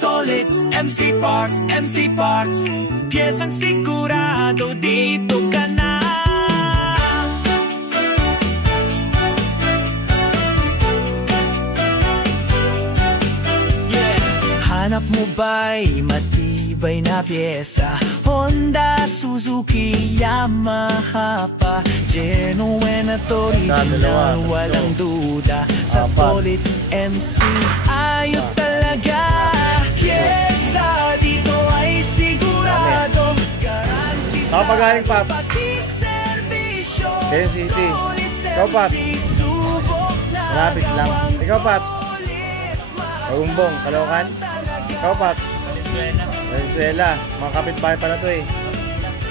Tolits, MC Parts, piyesang sigurado dito ka na. Hanap mo ba'y matibay na pyesa? Honda, Suzuki, Yamaha pa, genuine at original, walang duda. Sa Tolits MC, ayos talaga. Pyesa dito ay sigurado, garanti sa pati serbisyo. City. Ikaw, Paps. Malapit lang. Ikaw, Paps. Pagumbong, Caloocan. Ikaw, Paps. Valenzuela. Mga kapitbahay pala to eh.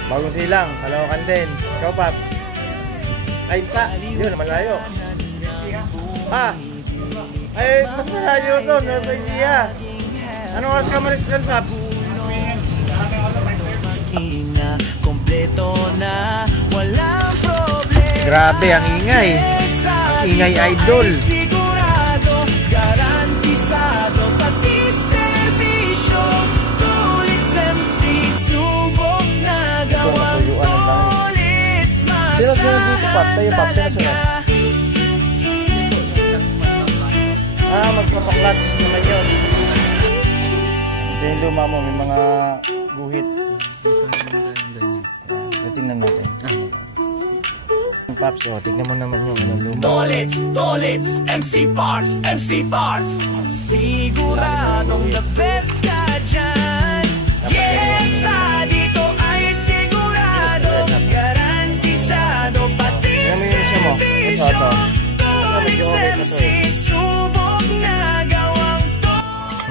Bagong Silang, Caloocan din. Ikaw, Paps. Ay, yun, malayo. Ay, mas malayo to. Nueva. Anong oras ka malis dyan, Paps? Kompleto na, walang problema. Grabe, ang ingay. Ang ingay, idol. Garantisado, pati serbisyo. Tolits MC, subok na gawang Tolits. Sino dito, Paps? Sa'yo, Paps, sino sunod? Magpapaklats naman yun. Ito yung luma mo, may mga guhit. Tingnan natin. Paps, tingnan mo naman yung luma. Tolits, MC Parts. Siguradong the best ka dyan. Yes, dito ay sigurado, garantisado, pati serbisyo. Tolits MC, subok na gawang to.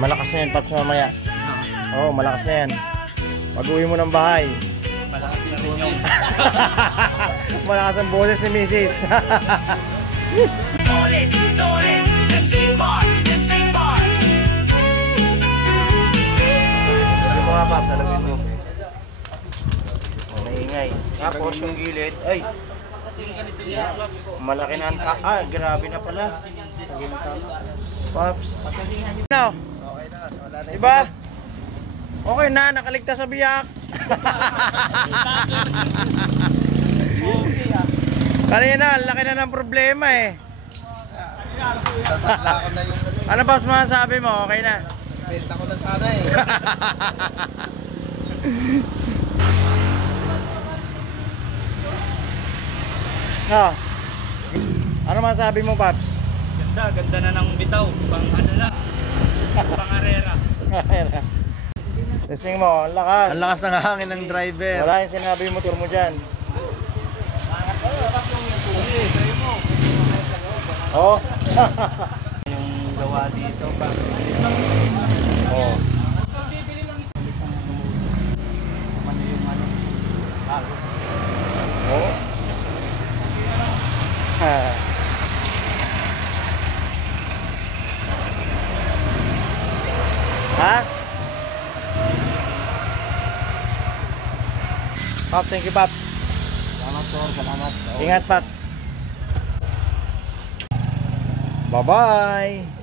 Malakas na yan, Paps, mamaya. Oo, malakas na yan. Pag-uwi mo ng bahay. Malakas na rin yung malakas ang boses ni Mrs. Tolits, MC Parts. Ano mga, Paps, talagin mo. Maingay. Tapos yung gilid, ay, malaki na ang grabe na pala. Paps. Ano? Diba? Okay na, nakaligtas sa biyak. Kanina, laki na ng problema eh. Ano Paps masasabi mo? Okay na? Benta ko na sana eh. Ano masasabi mo, Paps? ganda na ng bitaw. Pang ano na. Pang arera. Testing mo, ang lakas. Ang lakas ng hangin ng driver. Wala yung sinabi yung motor mo dyan. Oo. Yung gawa dito. Oo. Oo. Ha? Paps, thank you, Paps. Salamat, sir. Salamat. Ingat, Paps. Bye-bye.